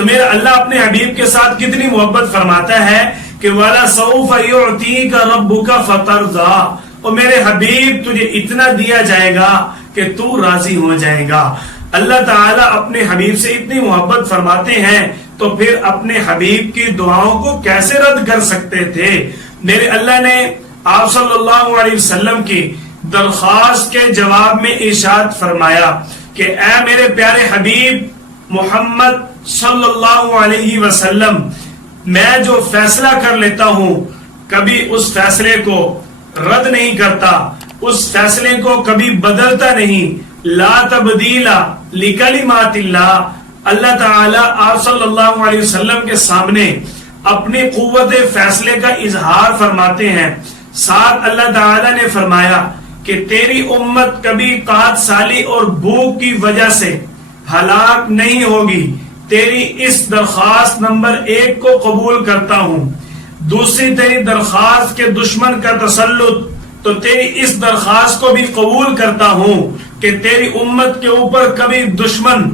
تو میرا اللہ اپنے حبیب کے ساتھ کتنی محبت فرماتا ہے کہ وَلَسَوْفَ يُعْتِيكَ رَبُّكَ فَتَرْضَىٰ، اور میرے حبیب تجھے اتنا دیا جائے گا کہ تو راضی ہو جائے گا۔ اللہ تعالیٰ اپنے حبیب سے اتنی محبت فرماتے ہیں تو پھر اپنے حبیب کی دعاؤں کو کیسے رد کر سکتے تھے؟ میرے اللہ نے آپ صلی اللہ علیہ وسلم کی درخواست کے جواب میں ارشاد فرمایا کہ اے میرے پیارے حبیب محمد صلی اللہ علیہ وسلم، میں جو فیصلہ کر لیتا ہوں کبھی اس فیصلے کو رد نہیں کرتا، اس فیصلے کو کبھی بدلتا نہیں۔ لا تبدیل لکلمات اللہ، اللہ تعالیٰ آپ صلی اللہ علیہ وسلم کے سامنے اپنی قوت فیصلے کا اظہار فرماتے ہیں۔ ساتھ اللہ تعالیٰ نے فرمایا کہ تیری امت کبھی قحط سالی اور بھوک کی وجہ سے ہلاک نہیں ہوگی۔ تیری اس درخواست نمبر 1 کو قبول کرتا ہوں۔ دوسری تیری درخواست کے دشمن کا تسلط، تو تیری اس درخواست کو بھی قبول کرتا ہوں کہ تیری امت کے اوپر کبھی دشمن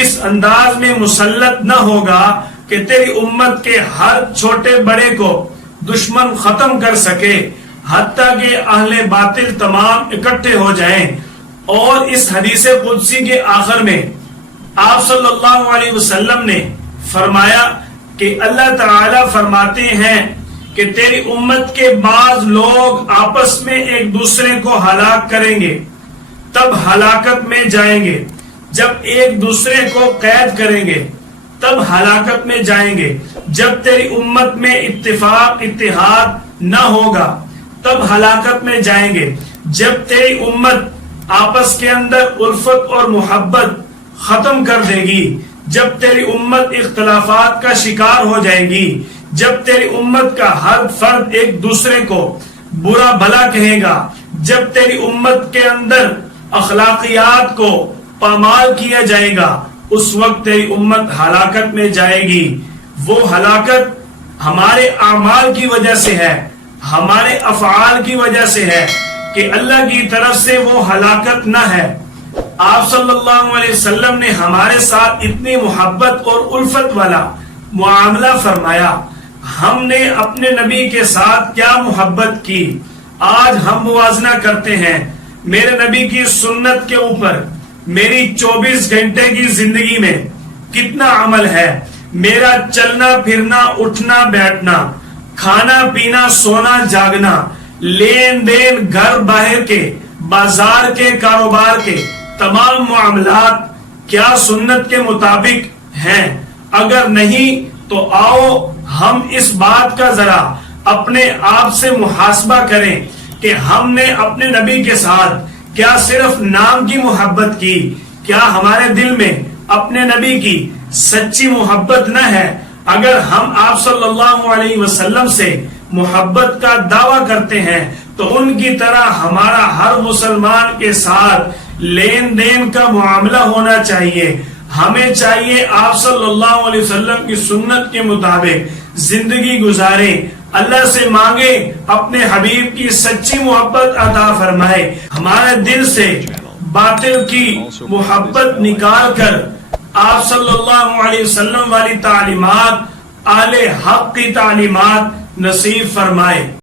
اس انداز میں مسلط نہ ہوگا کہ تیری امت کے ہر چھوٹے بڑے کو دشمن ختم کر سکے، حتیٰ کہ اہل باطل تمام اکٹھے ہو جائیں۔ اور اس حدیث قدسی کے آخر میں آپ صلی اللہ علیہ وسلم نے فرمایا کہ اللہ تعالی فرماتے ہیں کہ تیری امت کے بعض لوگ آپس میں ایک دوسرے کو ہلاک کریں گے، تب ہلاکت میں جائیں گے۔ جب ایک دوسرے کو قید کریں گے تب ہلاکت میں جائیں گے۔ جب تیری امت میں اتفاق اتحاد نہ ہوگا تب ہلاکت میں جائیں گے۔ جب تیری امت آپس کے اندر الفت اور محبت ختم کر دے گی، جب تیری امت اختلافات کا شکار ہو جائے گی، جب تیری امت کا ہر فرد ایک دوسرے کو برا بھلا کہے گا، جب تیری امت کے اندر اخلاقیات کو پامال کیا جائے گا، اس وقت تیری امت ہلاکت میں جائے گی۔ وہ ہلاکت ہمارے اعمال کی وجہ سے ہے، ہمارے افعال کی وجہ سے ہے کہ اللہ کی طرف سے وہ ہلاکت نہ ہے۔ آپ صلی اللہ علیہ وسلم نے ہمارے ساتھ اتنی محبت اور الفت والا معاملہ فرمایا، ہم نے اپنے نبی کے ساتھ کیا محبت کی۔ آج ہم موازنہ کرتے ہیں میرے نبی کی سنت کے اوپر میری 24 گھنٹے کی زندگی میں کتنا عمل ہے۔ میرا چلنا پھرنا، اٹھنا بیٹھنا، کھانا پینا، سونا جاگنا، لین دین، گھر باہر کے، بازار کے، کاروبار کے تمام معاملات کیا سنت کے مطابق ہیں؟ اگر نہیں تو آؤ ہم اس بات کا ذرا اپنے آپ سے محاسبہ کریں کہ ہم نے اپنے نبی کے ساتھ کیا صرف نام کی محبت کی؟ کیا ہمارے دل میں اپنے نبی کی سچی محبت نہ ہے؟ اگر ہم آپ صلی اللہ علیہ وسلم سے محبت کا دعویٰ کرتے ہیں تو ان کی طرح ہمارا ہر مسلمان کے ساتھ لین دین کا معاملہ ہونا چاہیے۔ ہمیں چاہیے آپ صلی اللہ علیہ وسلم کی سنت کے مطابق زندگی گزاریں، اللہ سے مانگے اپنے حبیب کی سچی محبت عطا فرمائے، ہمارے دل سے باطل کی محبت نکال کر آپ صلی اللہ علیہ وسلم والی تعلیمات، اہل حق کی تعلیمات نصیب فرمائے۔